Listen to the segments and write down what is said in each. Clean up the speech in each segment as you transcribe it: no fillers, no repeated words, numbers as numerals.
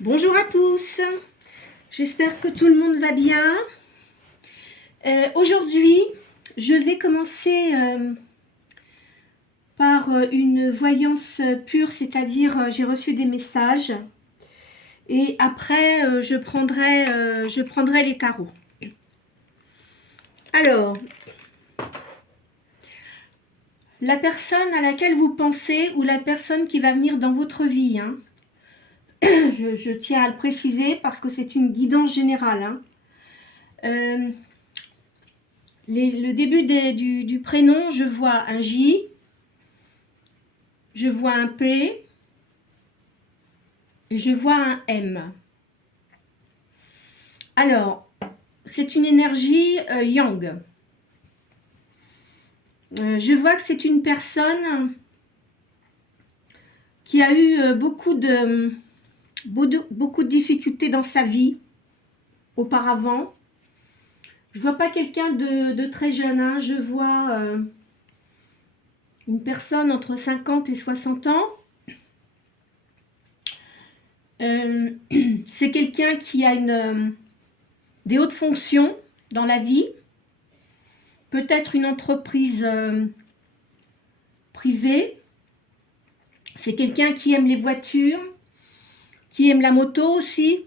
Bonjour à tous, j'espère que tout le monde va bien. Aujourd'hui, je vais commencer par une voyance pure, c'est-à-dire j'ai reçu des messages et après je prendrai les tarots. Alors, la personne à laquelle vous pensez ou la personne qui va venir dans votre vie, hein, je tiens à le préciser parce que c'est une guidance générale, hein. Le début du prénom, je vois un J, je vois un P, et je vois un M. Alors, c'est une énergie yang. Je vois que c'est une personne qui a eu beaucoup de difficultés dans sa vie auparavant. Je vois pas quelqu'un de très jeune, hein. Je vois une personne entre 50 et 60 ans. C'est quelqu'un qui a des hautes fonctions dans la vie, peut-être une entreprise privée. C'est quelqu'un qui aime les voitures, qui aime la moto aussi,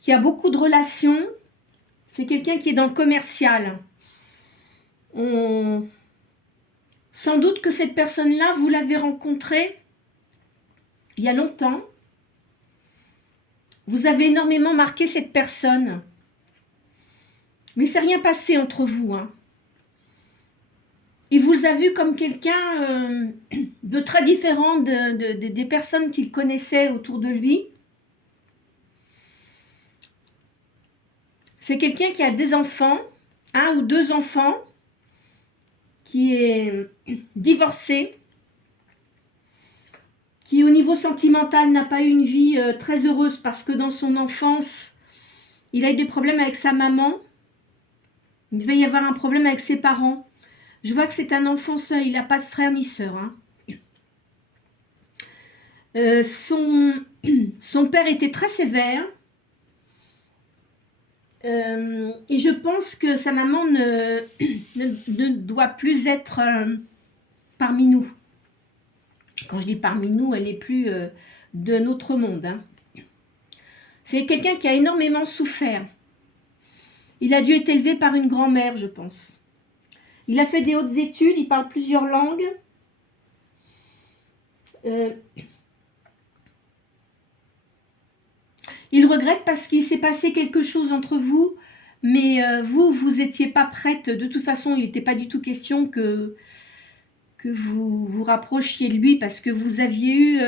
qui a beaucoup de relations. C'est quelqu'un qui est dans le commercial. Sans doute que cette personne-là, vous l'avez rencontrée il y a longtemps. Vous avez énormément marqué cette personne. Mais il ne s'est rien passé entre vous, hein. Il vous a vu comme quelqu'un de très différent des personnes qu'il connaissait autour de lui. C'est quelqu'un qui a des enfants, un ou deux enfants, qui est divorcé, qui au niveau sentimental n'a pas eu une vie très heureuse parce que dans son enfance, il a eu des problèmes avec sa maman. Il devait y avoir un problème avec ses parents. Je vois que c'est un enfant seul, il n'a pas de frère ni sœur, hein. Son père était très sévère. Et je pense que sa maman ne doit plus être parmi nous. Quand je dis parmi nous, elle n'est plus de notre monde, hein. C'est quelqu'un qui a énormément souffert. Il a dû être élevé par une grand-mère, je pense. Il a fait des hautes études, il parle plusieurs langues. Il regrette parce qu'il s'est passé quelque chose entre vous, mais vous n'étiez pas prête. De toute façon, il n'était pas du tout question que vous vous rapprochiez de lui parce que vous aviez eu,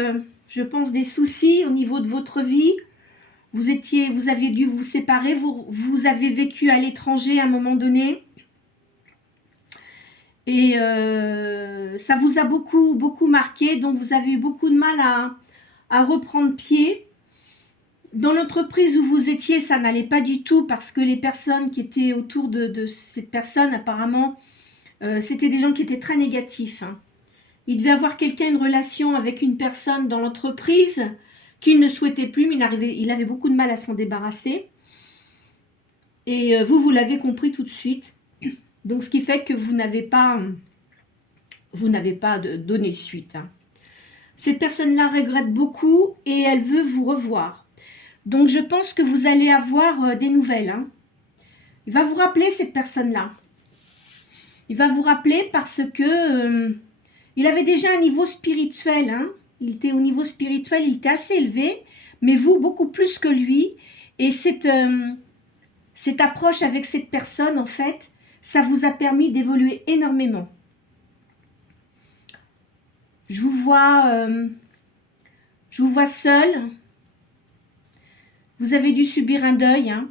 je pense, des soucis au niveau de votre vie. Vous aviez dû vous séparer, vous avez vécu à l'étranger à un moment donné. Et ça vous a beaucoup marqué, donc vous avez eu beaucoup de mal à reprendre pied. Dans l'entreprise où vous étiez, ça n'allait pas du tout parce que les personnes qui étaient autour de cette personne, apparemment, c'était des gens qui étaient très négatifs, hein. Il devait avoir quelqu'un, une relation avec une personne dans l'entreprise qu'il ne souhaitait plus, mais il avait beaucoup de mal à s'en débarrasser. Et vous l'avez compris tout de suite. Donc, ce qui fait que vous n'avez pas donné suite, hein. Cette personne-là regrette beaucoup et elle veut vous revoir. Donc, je pense que vous allez avoir des nouvelles, hein. Il va vous rappeler, cette personne-là. Il va vous rappeler parce que il avait déjà un niveau spirituel, hein. Il était au niveau spirituel, il était assez élevé, mais vous, beaucoup plus que lui. Et cette approche avec cette personne, en fait, ça vous a permis d'évoluer énormément. Je vous vois seul. Vous avez dû subir un deuil, hein.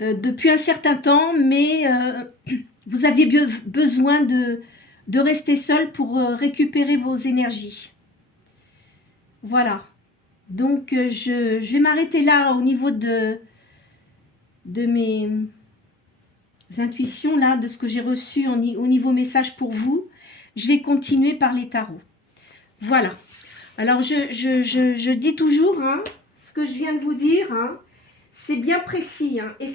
Depuis un certain temps, mais vous aviez besoin de rester seul pour récupérer vos énergies. Voilà. Donc, je vais m'arrêter là au niveau de mes intuitions, là, de ce que j'ai reçu au niveau message pour vous. Je vais continuer par les tarots. Voilà. Alors, je dis toujours, hein, ce que je viens de vous dire, hein, c'est bien précis, hein, et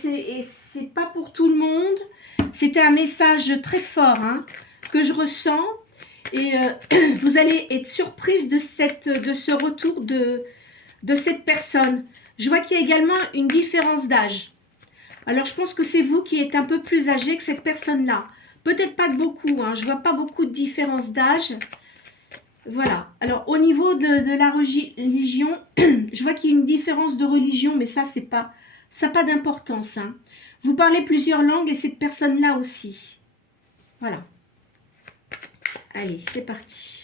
c'est pas pour tout le monde. C'était un message très fort, hein, que je ressens, et vous allez être surprise de ce retour de cette personne. Je vois qu'il y a également une différence d'âge. Alors, je pense que c'est vous qui êtes un peu plus âgé que cette personne-là. Peut-être pas de beaucoup, hein, je vois pas beaucoup de différence d'âge. Voilà. Alors, au niveau de la religion, je vois qu'il y a une différence de religion, mais ça n'a pas d'importance, hein. Vous parlez plusieurs langues et cette personne-là aussi. Voilà. Allez, c'est parti.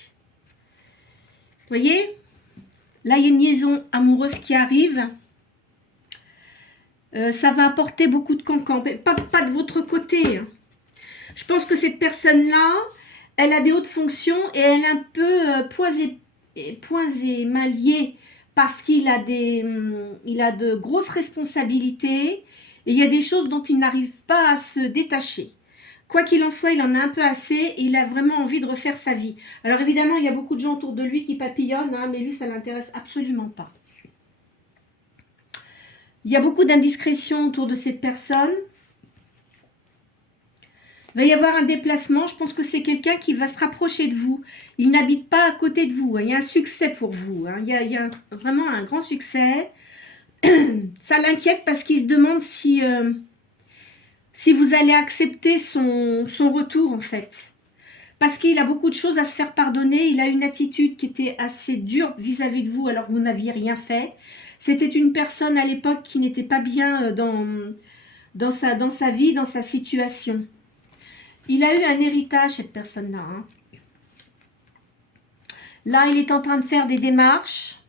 Vous voyez? Là, il y a une liaison amoureuse qui arrive. Ça va apporter beaucoup de cancans. Pas de votre côté, hein. Je pense que cette personne-là, elle a des hautes fonctions et elle est un peu poings et mains liés parce qu'il a, il a de grosses responsabilités et il y a des choses dont il n'arrive pas à se détacher. Quoi qu'il en soit, il en a un peu assez et il a vraiment envie de refaire sa vie. Alors évidemment, il y a beaucoup de gens autour de lui qui papillonnent, hein, mais lui, ça ne l'intéresse absolument pas. Il y a beaucoup d'indiscrétions autour de cette personne. Il va y avoir un déplacement. Je pense que c'est quelqu'un qui va se rapprocher de vous. Il n'habite pas à côté de vous. Il y a un succès pour vous. Il y a vraiment un grand succès. Ça l'inquiète parce qu'il se demande si vous allez accepter son retour, en fait. Parce qu'il a beaucoup de choses à se faire pardonner. Il a une attitude qui était assez dure vis-à-vis de vous alors que vous n'aviez rien fait. C'était une personne à l'époque qui n'était pas bien dans sa vie, dans sa situation. Il a eu un héritage, cette personne-là, hein. Là, il est en train de faire des démarches.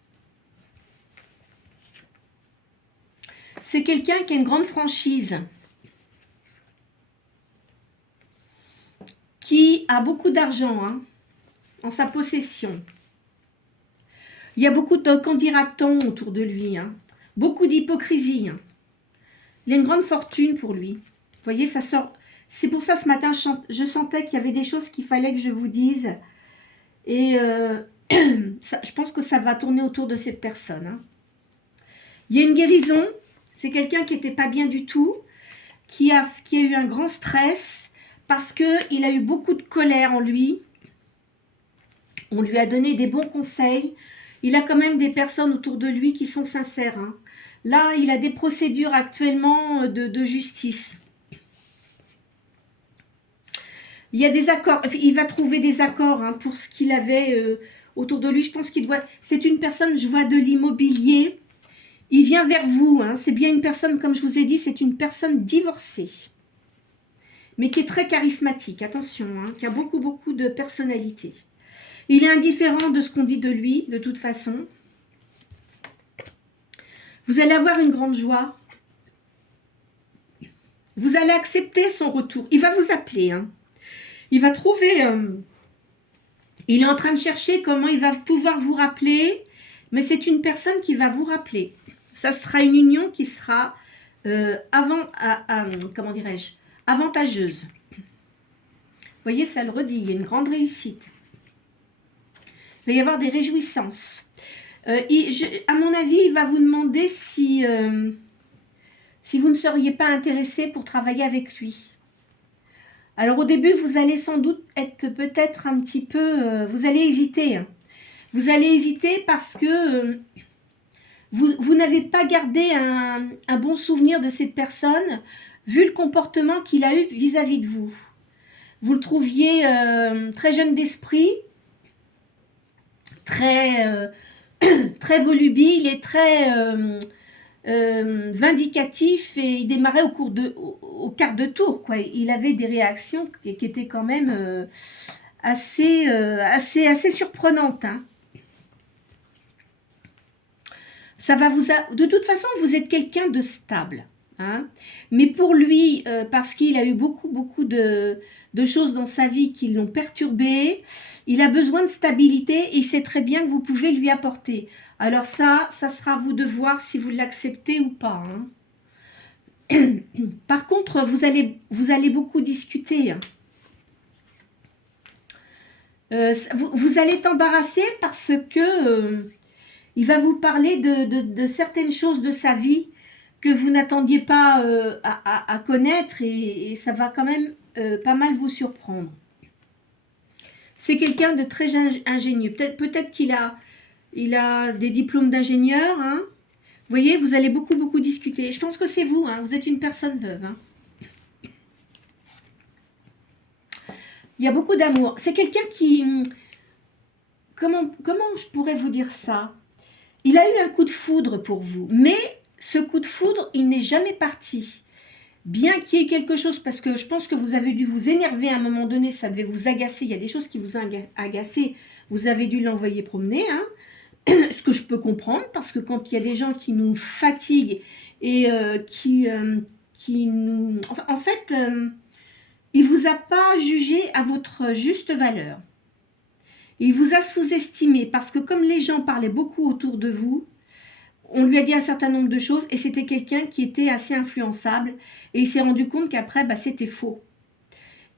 C'est quelqu'un qui a une grande franchise. Qui a beaucoup d'argent, hein, en sa possession. Il y a beaucoup de, qu'en dira-t-on autour de lui, hein. Beaucoup d'hypocrisie, hein. Il a une grande fortune pour lui. Vous voyez, ça sort... C'est pour ça, ce matin, je sentais qu'il y avait des choses qu'il fallait que je vous dise. Et je pense que ça va tourner autour de cette personne, hein. Il y a une guérison. C'est quelqu'un qui n'était pas bien du tout, qui a eu un grand stress parce qu'il a eu beaucoup de colère en lui. On lui a donné des bons conseils. Il a quand même des personnes autour de lui qui sont sincères, hein. Là, il a des procédures actuellement de justice. Il y a des accords, il va trouver des accords, hein, pour ce qu'il avait autour de lui. Je pense qu'il doit... C'est une personne, je vois de l'immobilier. Il vient vers vous, hein. C'est bien une personne, comme je vous ai dit, c'est une personne divorcée. Mais qui est très charismatique, attention, hein, qui a beaucoup de personnalité. Il est indifférent de ce qu'on dit de lui, de toute façon. Vous allez avoir une grande joie. Vous allez accepter son retour. Il va vous appeler, hein. Il va trouver... il est en train de chercher comment il va pouvoir vous rappeler. Mais c'est une personne qui va vous rappeler. Ça sera une union qui sera comment dirais-je, avantageuse. Vous voyez, ça le redit. Il y a une grande réussite. Il va y avoir des réjouissances. À mon avis, il va vous demander si vous ne seriez pas intéressé pour travailler avec lui. Alors au début, vous allez sans doute être peut-être un petit peu... vous allez hésiter, hein. Vous allez hésiter parce que vous n'avez pas gardé un bon souvenir de cette personne, vu le comportement qu'il a eu vis-à-vis de vous. Vous le trouviez très jeune d'esprit, très volubile et très vindicatif, et il démarrait au quart de tour, quoi. Il avait des réactions qui étaient quand même assez surprenantes, hein. Ça va de toute façon, vous êtes quelqu'un de stable, hein. Mais pour lui, parce qu'il a eu beaucoup de choses dans sa vie qui l'ont perturbé, il a besoin de stabilité et il sait très bien que vous pouvez lui apporter. Alors ça sera à vous de voir si vous l'acceptez ou pas, hein. Par contre, vous allez beaucoup discuter, hein. Vous allez être embarrassé parce que il va vous parler de certaines choses de sa vie que vous n'attendiez pas à connaître et ça va quand même pas mal vous surprendre. C'est quelqu'un de très ingénieux. Peut-être qu'il a des diplômes d'ingénieur. Hein. Vous voyez, vous allez beaucoup discuter. Je pense que c'est vous. Hein. Vous êtes une personne veuve. Hein. Il y a beaucoup d'amour. C'est quelqu'un qui... Comment je pourrais vous dire ça? Il a eu un coup de foudre pour vous. Mais ce coup de foudre, il n'est jamais parti. Bien qu'il y ait quelque chose, parce que je pense que vous avez dû vous énerver à un moment donné, ça devait vous agacer, il y a des choses qui vous ont agacé, vous avez dû l'envoyer promener, hein, ce que je peux comprendre, parce que quand il y a des gens qui nous fatiguent et qui nous... En fait, il ne vous a pas jugé à votre juste valeur. Il vous a sous-estimé, parce que comme les gens parlaient beaucoup autour de vous, on lui a dit un certain nombre de choses et c'était quelqu'un qui était assez influençable et il s'est rendu compte qu'après, c'était faux.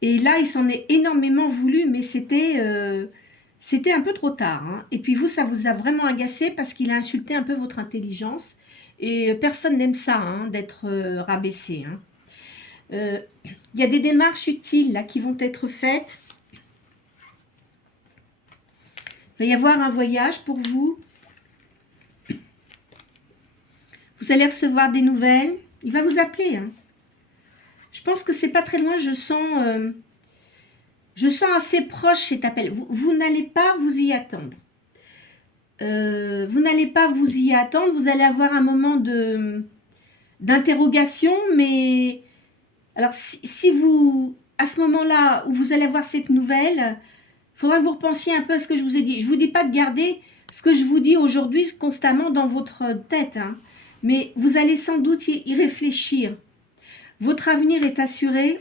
Et là, il s'en est énormément voulu, mais c'était un peu trop tard. Hein. Et puis vous, ça vous a vraiment agacé parce qu'il a insulté un peu votre intelligence et personne n'aime ça, hein, d'être rabaissé. Hein. Il y a des démarches utiles là qui vont être faites. Il va y avoir un voyage pour vous. Vous allez recevoir des nouvelles. Il va vous appeler. Hein. Je pense que c'est pas très loin. Je sens assez proche cet appel. Vous n'allez pas vous y attendre. Vous n'allez pas vous y attendre. Vous allez avoir un moment d'interrogation. Mais alors, si vous, à ce moment-là où vous allez avoir cette nouvelle, il faudra que vous repensiez un peu à ce que je vous ai dit. Je ne vous dis pas de garder ce que je vous dis aujourd'hui constamment dans votre tête. Hein. Mais vous allez sans doute y réfléchir. Votre avenir est assuré.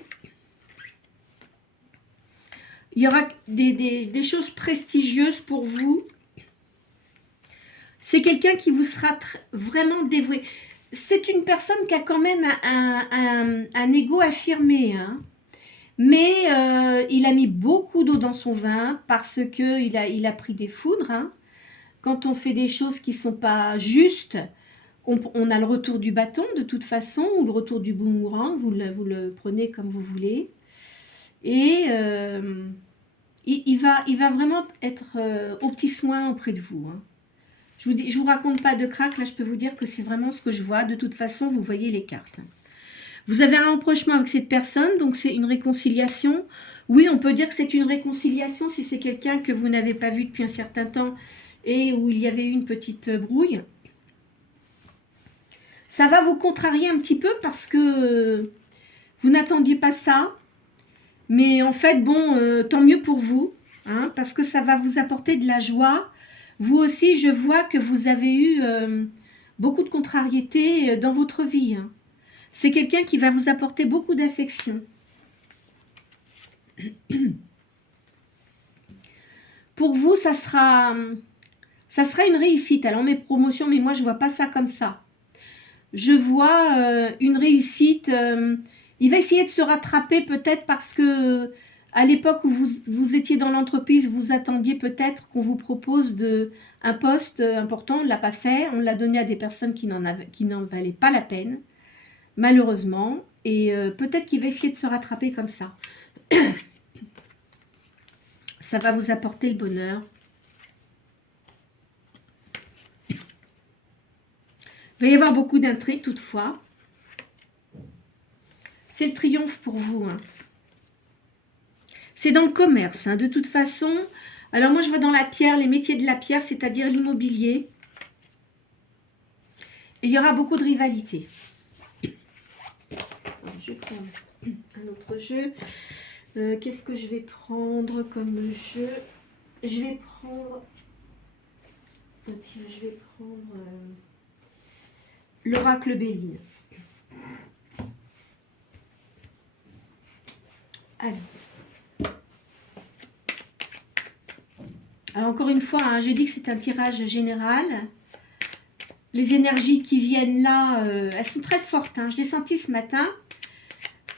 Il y aura des choses prestigieuses pour vous. C'est quelqu'un qui vous sera vraiment dévoué. C'est une personne qui a quand même un ego affirmé. Hein. Mais il a mis beaucoup d'eau dans son vin parce qu'il a pris des foudres. Hein. Quand on fait des choses qui ne sont pas justes, on a le retour du bâton de toute façon, ou le retour du boomerang, vous le prenez comme vous voulez. Et il va vraiment être au petit soin auprès de vous. Hein. Je vous raconte pas de craque, là je peux vous dire que c'est vraiment ce que je vois. De toute façon, vous voyez les cartes. Vous avez un rapprochement avec cette personne, donc c'est une réconciliation. Oui, on peut dire que c'est une réconciliation si c'est quelqu'un que vous n'avez pas vu depuis un certain temps et où il y avait eu une petite brouille. Ça va vous contrarier un petit peu parce que vous n'attendiez pas ça. Mais en fait, bon, tant mieux pour vous, hein, parce que ça va vous apporter de la joie. Vous aussi, je vois que vous avez eu beaucoup de contrariétés dans votre vie. Hein. C'est quelqu'un qui va vous apporter beaucoup d'affection. Pour vous, ça sera une réussite. Alors, mes promotions, mais moi, je ne vois pas ça comme ça. Je vois une réussite. Il va essayer de se rattraper peut-être parce que à l'époque où vous étiez dans l'entreprise, vous attendiez peut-être qu'on vous propose un poste important. On ne l'a pas fait. On l'a donné à des personnes qui n'en valaient pas la peine, malheureusement. Et peut-être qu'il va essayer de se rattraper comme ça. Ça va vous apporter le bonheur. Il va y avoir beaucoup d'intrigues toutefois. C'est le triomphe pour vous. Hein. C'est dans le commerce. Hein. De toute façon, alors moi je vois dans la pierre, les métiers de la pierre, c'est-à-dire l'immobilier. Et il y aura beaucoup de rivalité. Alors, je vais prendre un autre jeu. Qu'est-ce que je vais prendre comme jeu? Je vais prendre... Tiens, je vais prendre... l'oracle Béline. Alors encore une fois, hein, j'ai dit que c'est un tirage général. Les énergies qui viennent là, elles sont très fortes. Hein. Je l'ai senti ce matin.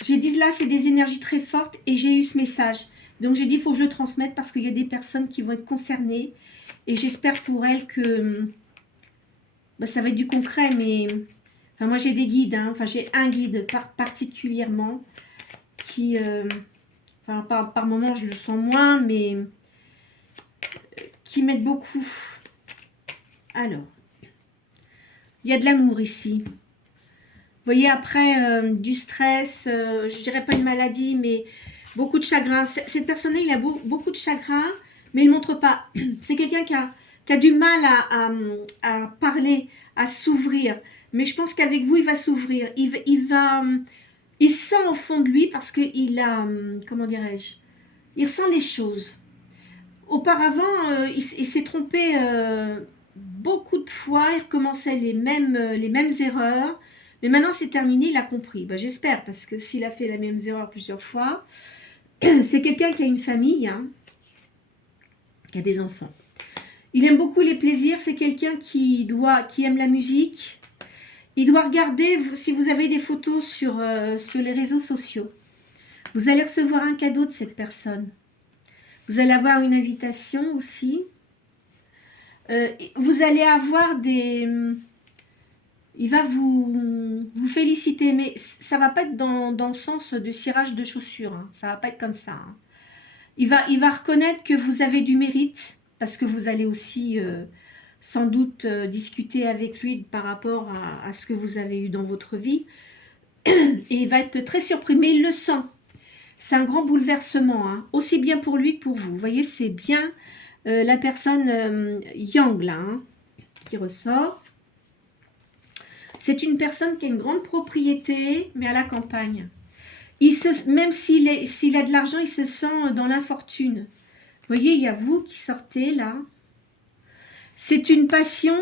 J'ai dit là, c'est des énergies très fortes et j'ai eu ce message. Donc j'ai dit, il faut que je le transmette parce qu'il y a des personnes qui vont être concernées. Et j'espère pour elles que bah, ça va être du concret. Mais enfin, moi j'ai des guides, hein. Enfin j'ai un guide particulièrement qui, enfin par moment je le sens moins, mais qui m'aide beaucoup. Alors, il y a de l'amour ici. Vous voyez, après du stress, je dirais pas une maladie, mais beaucoup de chagrin. Cette personne-là, il a beaucoup de chagrin, mais il ne montre pas. C'est quelqu'un qui a du mal à parler, à s'ouvrir. Mais je pense qu'avec vous, il va s'ouvrir. Il sent au fond de lui parce qu'il a, comment dirais-je, il ressent les choses. Auparavant, il s'est trompé beaucoup de fois, il recommençait les mêmes erreurs. Mais maintenant, c'est terminé, il a compris. Ben, j'espère, parce que s'il a fait les mêmes erreurs plusieurs fois, c'est quelqu'un qui a une famille, hein, qui a des enfants. Il aime beaucoup les plaisirs, c'est quelqu'un qui aime la musique. Il doit regarder, si vous avez des photos sur les réseaux sociaux, vous allez recevoir un cadeau de cette personne. Vous allez avoir une invitation aussi. Vous allez avoir des... Il va vous féliciter, mais ça va pas être dans le sens de cirage de chaussures. Hein. Ça va pas être comme ça. Hein. Il va reconnaître que vous avez du mérite, parce que vous allez aussi sans doute discuter avec lui par rapport à ce que vous avez eu dans votre vie. Et il va être très surpris, mais il le sent. C'est un grand bouleversement, hein, aussi bien pour lui que pour vous. Vous voyez, c'est bien la personne Yang, là, hein, qui ressort. C'est une personne qui a une grande propriété, mais à la campagne. Même s'il a de l'argent, il se sent dans l'infortune. Vous voyez, il y a vous qui sortez, là. C'est une passion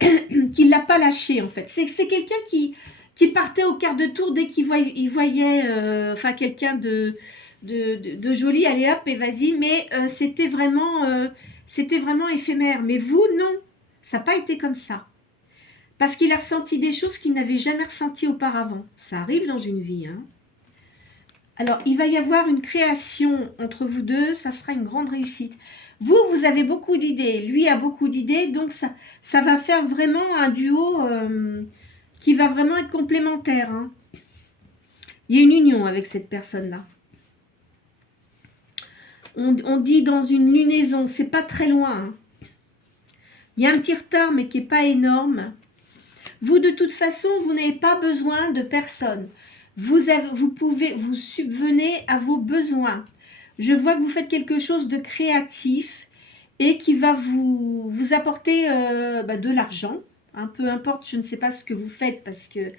qu'il n'a pas lâchée, en fait. C'est quelqu'un qui partait au quart de tour dès qu'il voyait enfin, quelqu'un de joli, allez hop, et vas-y. Mais c'était vraiment éphémère. Mais vous, non. Ça n'a pas été comme ça. Parce qu'il a ressenti des choses qu'il n'avait jamais ressenties auparavant. Ça arrive dans une vie. Hein. Alors, il va y avoir une création entre vous deux. Ça sera une grande réussite. Vous avez beaucoup d'idées. Lui a beaucoup d'idées. Donc, ça va faire vraiment un duo qui va vraiment être complémentaire. Hein. Il y a une union avec cette personne-là. On dit dans une lunaison. C'est pas très loin. Hein. Il y a un petit retard, mais qui n'est pas énorme. Vous, de toute façon, vous n'avez pas besoin de personne. Vous pouvez vous subvenir à vos besoins. Je vois que vous faites quelque chose de créatif et qui va vous apporter de l'argent. Peu importe, je ne sais pas ce que vous faites parce que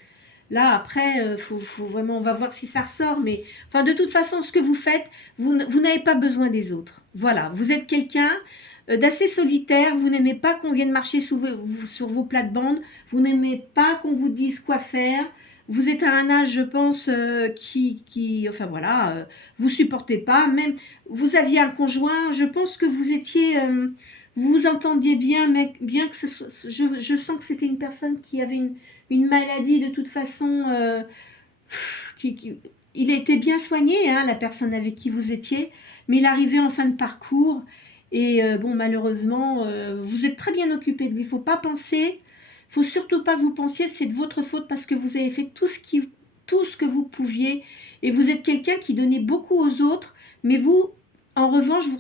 là, après, faut vraiment, on va voir si ça ressort. Mais enfin, de toute façon, ce que vous faites, vous n'avez pas besoin des autres. Voilà, vous êtes quelqu'un d'assez solitaire, vous n'aimez pas qu'on vienne marcher sur vos plates-bandes, vous n'aimez pas qu'on vous dise quoi faire, vous êtes à un âge, je pense, enfin voilà, vous supportez pas, même vous aviez un conjoint, je pense que vous étiez, vous vous entendiez bien, mais bien que je sens que c'était une personne qui avait une maladie de toute façon, il était bien soigné, hein, la personne avec qui vous étiez, mais il arrivait en fin de parcours. Et bon, malheureusement, vous êtes très bien occupé de lui. Il ne faut pas penser, il ne faut surtout pas que vous pensiez c'est de votre faute parce que vous avez fait tout ce que vous pouviez. Et vous êtes quelqu'un qui donnait beaucoup aux autres, mais vous, en revanche, vous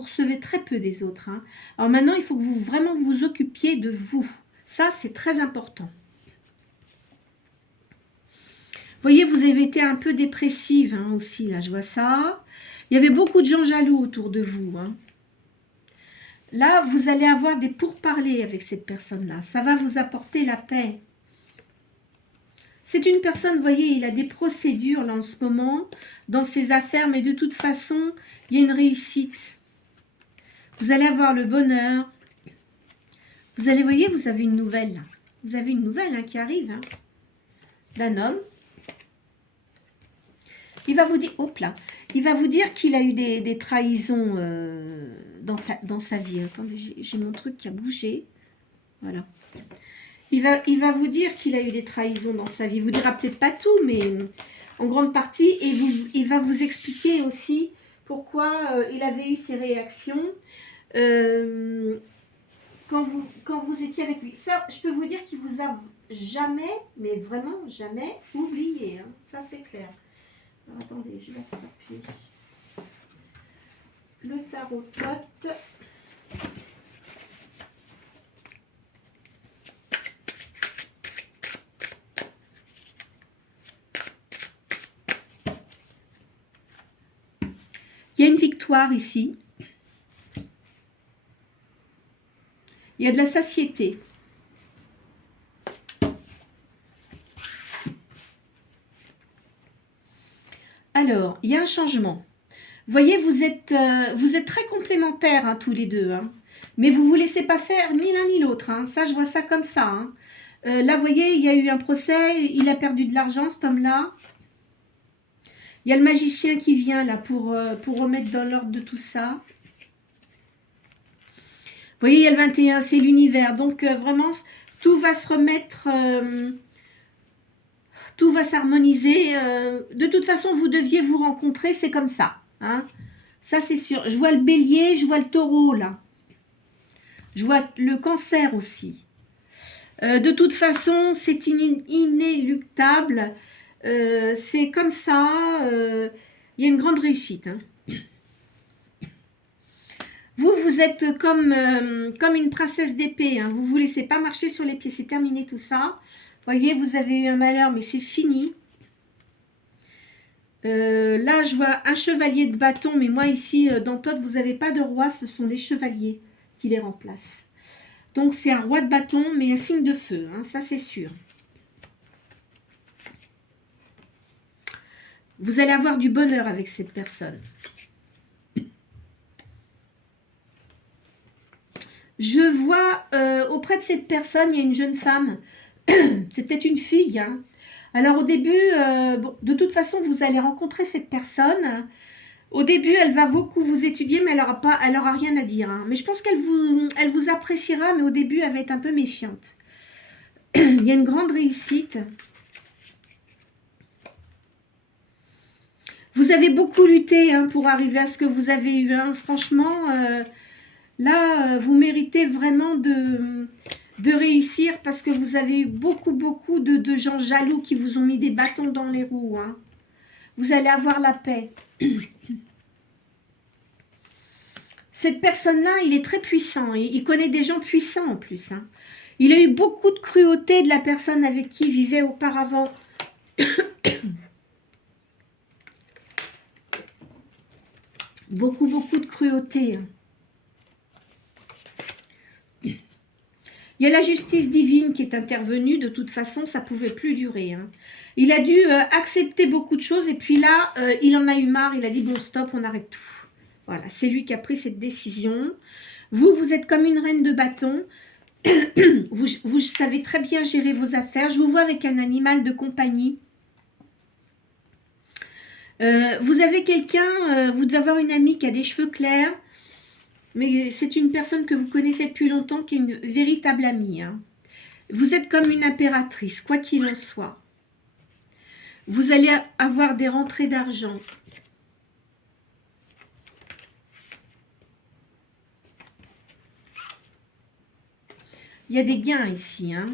recevez très peu des autres. Hein. Alors maintenant, il faut que vous vraiment vous occupiez de vous. Ça, c'est très important. Vous voyez, vous avez été un peu dépressive hein, aussi, là, je vois ça. Il y avait beaucoup de gens jaloux autour de vous, hein. Là, vous allez avoir des pourparlers avec cette personne-là. Ça va vous apporter la paix. C'est une personne, vous voyez, il a des procédures là en ce moment dans ses affaires, mais de toute façon, il y a une réussite. Vous allez avoir le bonheur. Vous allez, voyez, vous avez une nouvelle. Là. Vous avez une nouvelle hein, qui arrive hein, d'un homme. Il va vous dire, hop là, il va vous dire qu'il a eu des trahisons dans sa vie. Attendez, j'ai mon truc qui a bougé. Voilà. il va vous dire qu'il a eu des trahisons dans sa vie. Il vous dira peut-être pas tout, mais en grande partie. Et il va vous expliquer aussi pourquoi il avait eu ces réactions quand vous étiez avec lui. Ça, je peux vous dire qu'il vous a jamais, mais vraiment jamais oublié. Hein. Ça, c'est clair. Alors, attendez, je vais attraper le tarot tot. Il y a une victoire ici. Il y a de la satiété. Alors, il y a un changement. Vous voyez, vous êtes très complémentaires hein, tous les deux. Hein. Mais vous ne vous laissez pas faire ni l'un ni l'autre. Hein. Ça, je vois ça comme ça. Hein. Là, vous voyez, il y a eu un procès. Il a perdu de l'argent, cet homme-là. Il y a le magicien qui vient là pour remettre dans l'ordre de tout ça. Vous voyez, il y a le 21, c'est l'univers. Donc, vraiment, tout va se remettre... tout va s'harmoniser. De toute façon, vous deviez vous rencontrer, c'est comme ça. Hein. Ça, c'est sûr. Je vois le bélier, je vois le taureau, là. Je vois le cancer aussi. De toute façon, c'est inéluctable. C'est comme ça. Il y a une grande réussite. Hein. Vous êtes comme une princesse d'épée. Hein. Vous ne vous laissez pas marcher sur les pieds. C'est terminé tout ça. Vous voyez, vous avez eu un malheur, mais c'est fini. Là, je vois un chevalier de bâton, mais moi ici, dans Todd, vous n'avez pas de roi, ce sont les chevaliers qui les remplacent. Donc, c'est un roi de bâton, mais un signe de feu, hein, ça c'est sûr. Vous allez avoir du bonheur avec cette personne. Je vois, auprès de cette personne, il y a une jeune femme, c'est peut-être une fille, hein. Alors au début, bon, de toute façon, vous allez rencontrer cette personne. Au début, elle va beaucoup vous étudier, mais elle aura rien à dire. Hein. Mais je pense qu'elle vous appréciera, mais au début, elle va être un peu méfiante. Il y a une grande réussite. Vous avez beaucoup lutté hein, pour arriver à ce que vous avez eu. Hein. Franchement, là, vous méritez vraiment de réussir parce que vous avez eu beaucoup de gens jaloux qui vous ont mis des bâtons dans les roues. Hein. Vous allez avoir la paix. Cette personne-là, il est très puissant. Il connaît des gens puissants en plus. Hein. Il a eu beaucoup de cruauté de la personne avec qui il vivait auparavant. beaucoup de cruauté. Hein. Il y a la justice divine qui est intervenue. De toute façon, ça ne pouvait plus durer. Hein. Il a dû accepter beaucoup de choses. Et puis là, il en a eu marre. Il a dit, bon, stop, on arrête tout. Voilà, c'est lui qui a pris cette décision. Vous êtes comme une reine de bâton. vous savez très bien gérer vos affaires. Je vous vois avec un animal de compagnie. Vous avez quelqu'un, vous devez avoir une amie qui a des cheveux clairs. Mais c'est une personne que vous connaissez depuis longtemps, qui est une véritable amie. Hein. Vous êtes comme une impératrice, quoi qu'il en soit. Vous allez avoir des rentrées d'argent. Il y a des gains ici. Hein.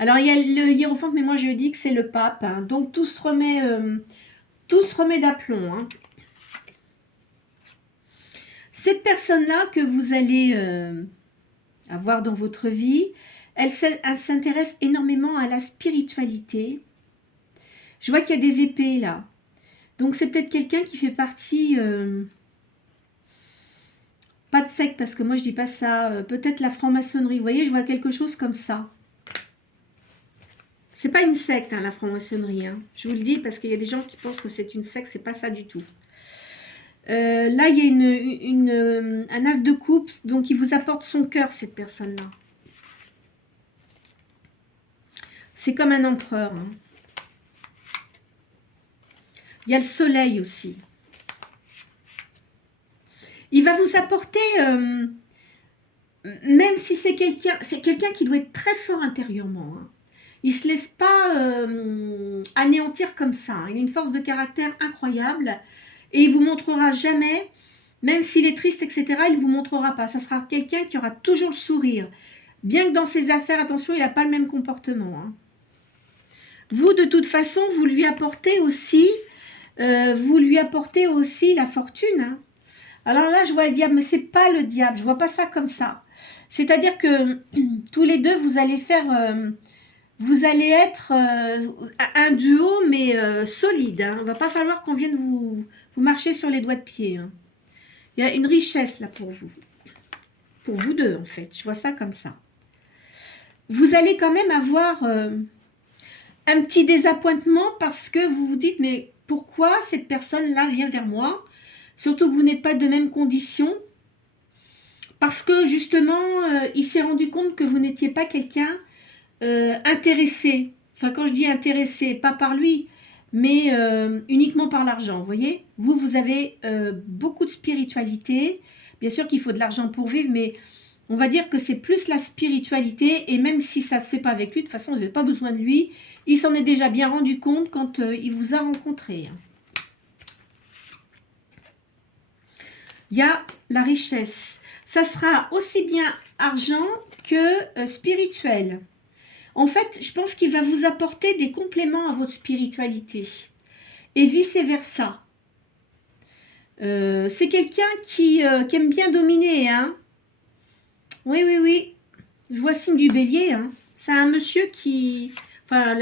Alors, il y a le hiérophante, mais moi je dis que c'est le pape. Hein. Donc, tout se remet d'aplomb. Hein. Cette personne-là que vous allez avoir dans votre vie, elle s'intéresse énormément à la spiritualité. Je vois qu'il y a des épées là. Donc c'est peut-être quelqu'un qui fait partie, pas de secte parce que moi je dis pas ça, peut-être la franc-maçonnerie. Vous voyez, je vois quelque chose comme ça. C'est pas une secte, hein, la franc-maçonnerie. Hein. Je vous le dis parce qu'il y a des gens qui pensent que c'est une secte, c'est pas ça du tout. Là, il y a un as de coupe, donc il vous apporte son cœur, cette personne-là. C'est comme un empereur. Hein. Il y a le soleil aussi. Il va vous apporter même si c'est quelqu'un qui doit être très fort intérieurement. Hein. Il ne se laisse pas anéantir comme ça. Hein. Il a une force de caractère incroyable et il ne vous montrera jamais, même s'il est triste, etc., il ne vous montrera pas. Ça sera quelqu'un qui aura toujours le sourire. Bien que dans ses affaires, attention, il n'a pas le même comportement. Hein. Vous, de toute façon, vous lui apportez aussi la fortune. Hein. Alors là, je vois le diable, mais c'est pas le diable. Je vois pas ça comme ça. C'est-à-dire que tous les deux, vous allez être un duo, mais solide. Hein. Il ne va pas falloir qu'on vienne vous marcher sur les doigts de pied. Hein. Il y a une richesse là pour vous. Pour vous deux, en fait. Je vois ça comme ça. Vous allez quand même avoir un petit désappointement parce que vous vous dites, mais pourquoi cette personne-là vient vers moi? Surtout que vous n'êtes pas de même condition. Parce que justement, il s'est rendu compte que vous n'étiez pas quelqu'un intéressé. Enfin, quand je dis intéressé, pas par lui, mais uniquement par l'argent, vous voyez. Vous avez beaucoup de spiritualité. Bien sûr qu'il faut de l'argent pour vivre, mais on va dire que c'est plus la spiritualité. Et même si ça ne se fait pas avec lui, de toute façon, vous n'avez pas besoin de lui. Il s'en est déjà bien rendu compte quand il vous a rencontré. Il y a la richesse. Ça sera aussi bien argent que spirituel. En fait, je pense qu'il va vous apporter des compléments à votre spiritualité. Et vice-versa. C'est quelqu'un qui aime bien dominer. Hein. Oui, oui, oui. Je vois signe du bélier. Hein. C'est un monsieur qui... Enfin,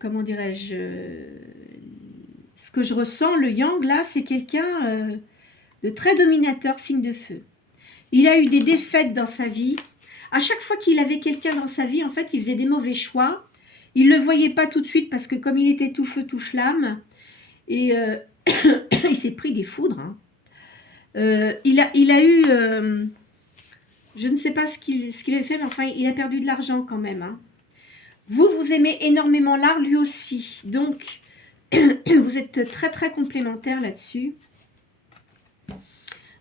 comment dirais-je, ce que je ressens, le yang, là, c'est quelqu'un de très dominateur, signe de feu. Il a eu des défaites dans sa vie. À chaque fois qu'il avait quelqu'un dans sa vie, en fait, il faisait des mauvais choix. Il ne le voyait pas tout de suite parce que comme il était tout feu, tout flamme, et il s'est pris des foudres. Hein. Il a eu... je ne sais pas ce qu'il a fait, mais enfin, il a perdu de l'argent quand même. Hein. Vous aimez énormément l'art, lui aussi. Donc, vous êtes très, très complémentaires là-dessus.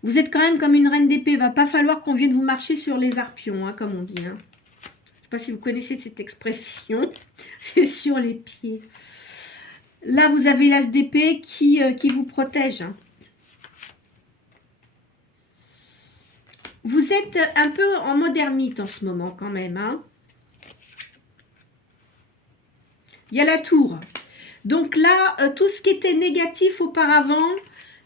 Vous êtes quand même comme une reine d'épée. Il ne va pas falloir qu'on vienne vous marcher sur les arpions, hein, comme on dit. Hein. Je ne sais pas si vous connaissez cette expression. C'est sur les pieds. Là, vous avez l'as d'épée qui vous protège. Hein. Vous êtes un peu en mode ermite en ce moment quand même. Hein. Il y a la tour. Donc là, tout ce qui était négatif auparavant,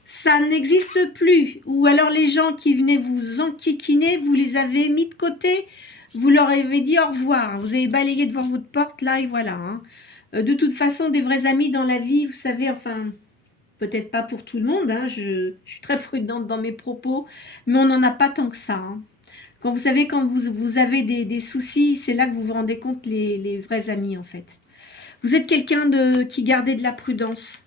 ça n'existe plus. Ou alors les gens qui venaient vous enquiquiner, vous les avez mis de côté, vous leur avez dit au revoir. Vous avez balayé devant votre porte, là, et voilà. Hein. De toute façon, des vrais amis dans la vie, vous savez, enfin, peut-être pas pour tout le monde, hein, je suis très prudente dans mes propos, mais on n'en a pas tant que ça. Hein. Quand vous savez, quand vous avez des soucis, c'est là que vous vous rendez compte les vrais amis, en fait. Vous êtes quelqu'un qui gardait de la prudence.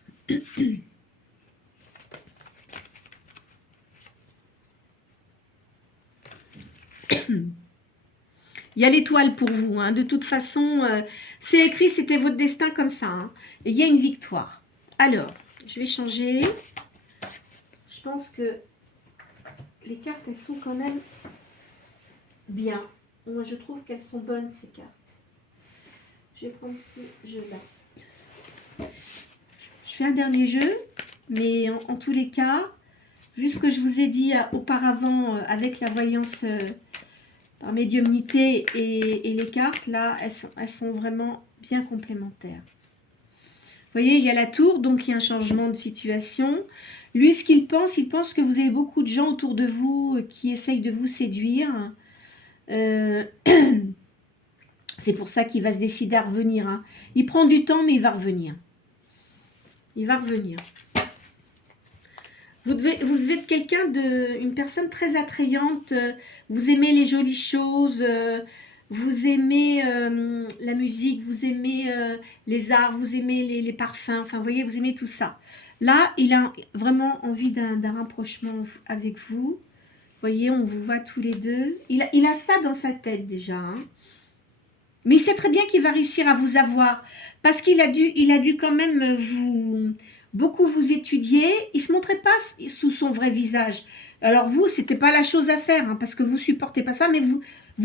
Il y a l'étoile pour vous. Hein. De toute façon, c'est écrit, c'était votre destin comme ça. Hein. Et il y a une victoire. Alors, je vais changer. Je pense que les cartes, elles sont quand même bien. Moi, je trouve qu'elles sont bonnes, ces cartes. Je vais prendre ce jeu-là. Je fais un dernier jeu, mais en tous les cas, vu ce que je vous ai dit auparavant avec la voyance par médiumnité et les cartes, là, elles sont vraiment bien complémentaires. Vous voyez, il y a la tour, donc il y a un changement de situation. Lui, ce qu'il pense, il pense que vous avez beaucoup de gens autour de vous qui essayent de vous séduire. C'est pour ça qu'il va se décider à revenir. Hein. Il prend du temps, mais il va revenir. Il va revenir. Vous devez être quelqu'un une personne très attrayante. Vous aimez les jolies choses. Vous aimez la musique. Vous aimez les arts. Vous aimez les parfums. Enfin, vous voyez, vous aimez tout ça. Là, il a vraiment envie d'un rapprochement avec vous. Vous voyez, on vous voit tous les deux. Il a ça dans sa tête déjà. Hein. Mais il sait très bien qu'il va réussir à vous avoir. Parce qu'il a dû quand même beaucoup vous étudier. Il ne se montrait pas sous son vrai visage. Alors vous, c'était pas la chose à faire, hein, parce que vous supportez pas ça, mais vous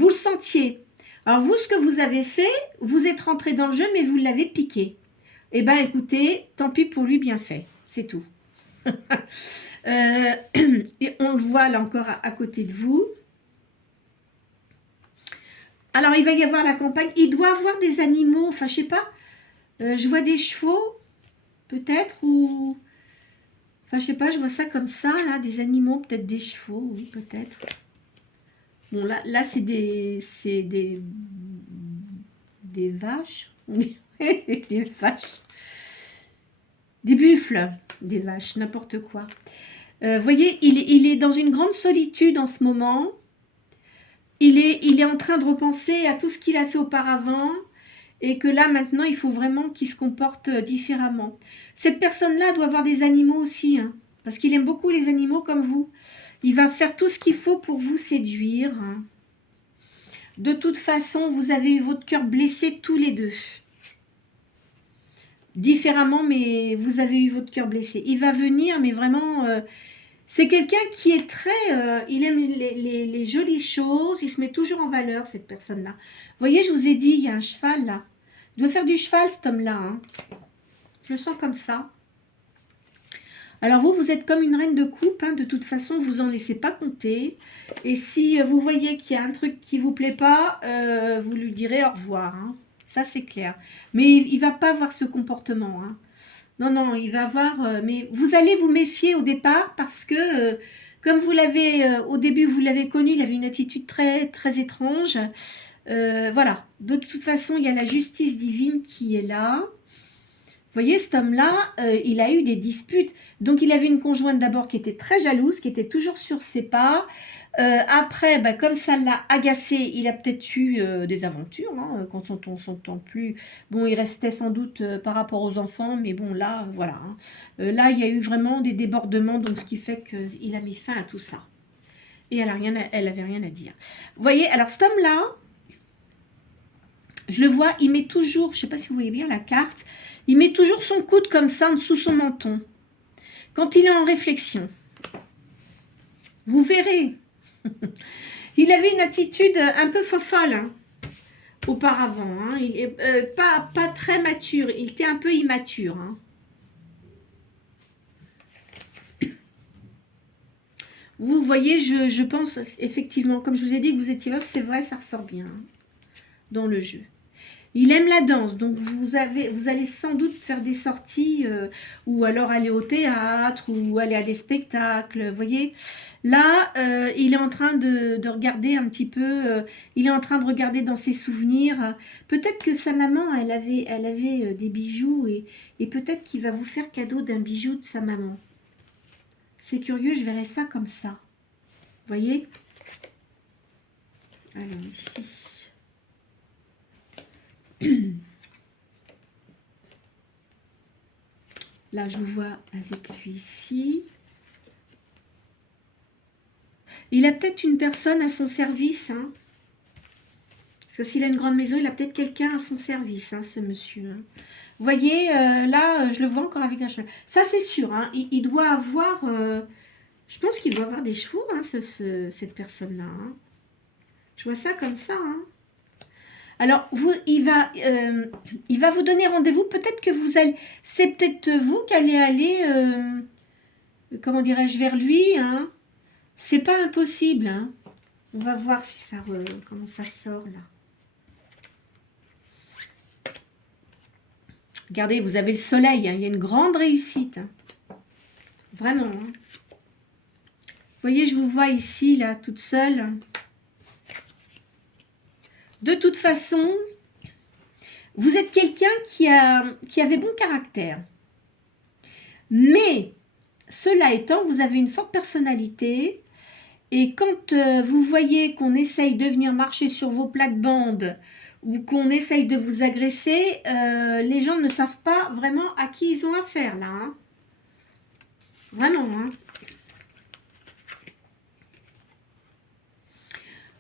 le sentiez. Alors vous, ce que vous avez fait, vous êtes rentré dans le jeu, mais vous l'avez piqué. Eh bien, écoutez, tant pis pour lui, bien fait. C'est tout. Et on le voit là encore à côté de vous. Alors, il va y avoir la campagne. Il doit avoir des animaux, enfin, je sais pas. Je vois des chevaux, peut-être, ou... Enfin, je sais pas, je vois ça comme ça, là, des animaux, peut-être des chevaux, oui, peut-être. Bon, là c'est des vaches. Des vaches. Des buffles, des vaches, n'importe quoi. Vous voyez, il est dans une grande solitude en ce moment. Il est en train de repenser à tout ce qu'il a fait auparavant et que là, maintenant, il faut vraiment qu'il se comporte différemment. Cette personne-là doit avoir des animaux aussi, hein, parce qu'il aime beaucoup les animaux comme vous. Il va faire tout ce qu'il faut pour vous séduire. Hein. De toute façon, vous avez eu votre cœur blessé tous les deux. Différemment, mais vous avez eu votre cœur blessé. Il va venir, mais vraiment... c'est quelqu'un qui est très... il aime les jolies choses, il se met toujours en valeur, cette personne-là. Vous voyez, je vous ai dit, il y a un cheval, là. Il doit faire du cheval, cet homme-là. Hein. Je le sens comme ça. Alors vous, vous êtes comme une reine de coupe, hein. De toute façon, vous en laissez pas compter. Et si vous voyez qu'il y a un truc qui vous plaît pas, vous lui direz au revoir. Hein. Ça, c'est clair. Mais il va pas avoir ce comportement, hein. Non, non, il va avoir... mais vous allez vous méfier au départ parce que, comme vous l'avez... au début, vous l'avez connu, il avait une attitude très, très étrange. Voilà. De toute façon, il y a la justice divine qui est là. Vous voyez, cet homme-là, il a eu des disputes. Donc, il avait une conjointe d'abord qui était très jalouse, qui était toujours sur ses pas. Après, bah, comme ça l'a agacé, il a peut-être eu des aventures, hein, quand on s'entend plus. Bon, il restait sans doute par rapport aux enfants, mais bon, là, voilà. Hein. Là, il y a eu vraiment des débordements, donc ce qui fait qu'il a mis fin à tout ça. Et elle avait rien à dire. Vous voyez, alors cet homme-là, je le vois, il met toujours, je ne sais pas si vous voyez bien la carte, il met toujours son coude comme ça en dessous son menton. Quand il est en réflexion. Vous verrez. Il avait une attitude un peu fofolle hein, auparavant. Hein. Il est pas très mature. Il était un peu immature. Hein. Vous voyez, je pense effectivement, comme je vous ai dit que vous étiez meuf, c'est vrai, ça ressort bien hein, dans le jeu. Il aime la danse, donc vous allez sans doute faire des sorties ou alors aller au théâtre ou aller à des spectacles. Vous voyez, là, il est en train de regarder un petit peu, il est en train de regarder dans ses souvenirs. Peut-être que sa maman, elle avait des bijoux et peut-être qu'il va vous faire cadeau d'un bijou de sa maman. C'est curieux, je verrais ça comme ça. Vous voyez? Alors ici... Là, je vous vois avec lui ici. Il a peut-être une personne à son service. Hein. Parce que s'il a une grande maison, il a peut-être quelqu'un à son service, hein, ce monsieur. Hein. Vous voyez, là, je le vois encore avec un cheval. Ça, c'est sûr. Hein, il doit avoir... je pense qu'il doit avoir des chevaux, hein, cette personne-là. Hein. Je vois ça comme ça. Hein. Alors, il va vous donner rendez-vous. Peut-être que vous allez... C'est peut-être vous qui allez aller... comment dirais-je, vers lui. Hein. C'est pas impossible. Hein. On va voir si ça comment ça sort, là. Regardez, vous avez le soleil. Hein. Il y a une grande réussite. Hein. Vraiment. Hein. Vous voyez, je vous vois ici, là, toute seule. De toute façon... Vous êtes quelqu'un qui avait bon caractère. Mais, cela étant, vous avez une forte personnalité. Et quand vous voyez qu'on essaye de venir marcher sur vos plates-bandes ou qu'on essaye de vous agresser, les gens ne savent pas vraiment à qui ils ont affaire, là. Hein. Vraiment, hein.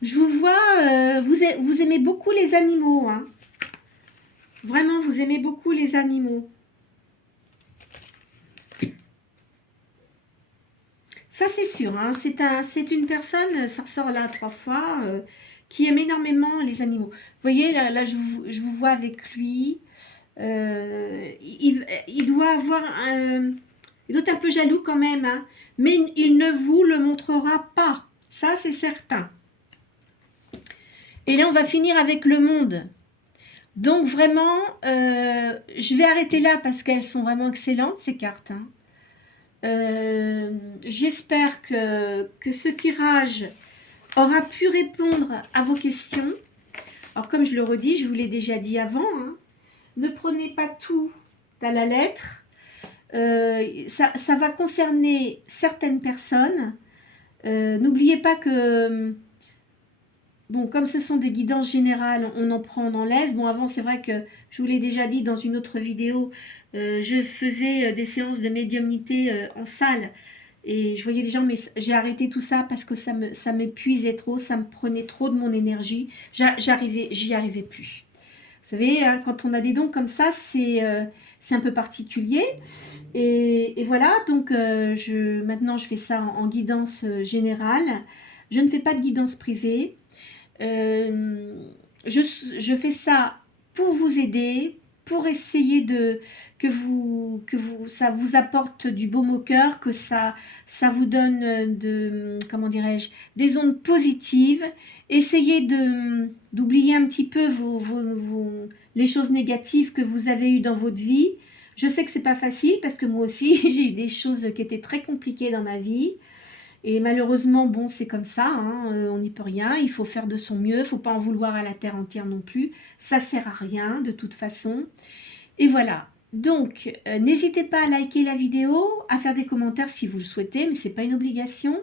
Je vous vois, vous aimez beaucoup les animaux, hein. Vraiment, vous aimez beaucoup les animaux. Ça, c'est sûr. Hein. C'est une personne, ça ressort là 3 fois, qui aime énormément les animaux. Vous voyez, là je vous vois avec lui. Il doit avoir il doit être un peu jaloux quand même, hein, mais il ne vous le montrera pas. Ça, c'est certain. Et là, on va finir avec le monde. Donc, vraiment, je vais arrêter là parce qu'elles sont vraiment excellentes, ces cartes. Hein. J'espère que ce tirage aura pu répondre à vos questions. Alors, comme je le redis, je vous l'ai déjà dit avant, hein, ne prenez pas tout à la lettre. Ça va concerner certaines personnes. N'oubliez pas que, bon, comme ce sont des guidances générales, on en prend, on en laisse. Bon, avant, c'est vrai que je vous l'ai déjà dit dans une autre vidéo, je faisais des séances de médiumnité en salle. Et je voyais des gens, mais j'ai arrêté tout ça parce que ça m'épuisait trop, ça me prenait trop de mon énergie. J'y arrivais plus. Vous savez, hein, quand on a des dons comme ça, c'est un peu particulier. Et voilà, donc maintenant je fais ça en guidance générale. Je ne fais pas de guidance privée. Je fais ça pour vous aider, pour essayer ça vous apporte du baume au cœur, que ça vous donne comment dirais-je, des ondes positives. Essayez d'oublier un petit peu les choses négatives que vous avez eues dans votre vie. Je sais que c'est pas facile parce que moi aussi j'ai eu des choses qui étaient très compliquées dans ma vie. Et malheureusement, bon, c'est comme ça, hein, on n'y peut rien, il faut faire de son mieux, il ne faut pas en vouloir à la terre entière non plus, ça sert à rien de toute façon. Et voilà, donc n'hésitez pas à liker la vidéo, à faire des commentaires si vous le souhaitez, mais ce n'est pas une obligation,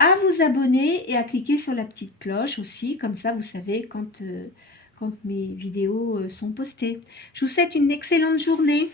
à vous abonner et à cliquer sur la petite cloche aussi, comme ça vous savez quand mes vidéos sont postées. Je vous souhaite une excellente journée.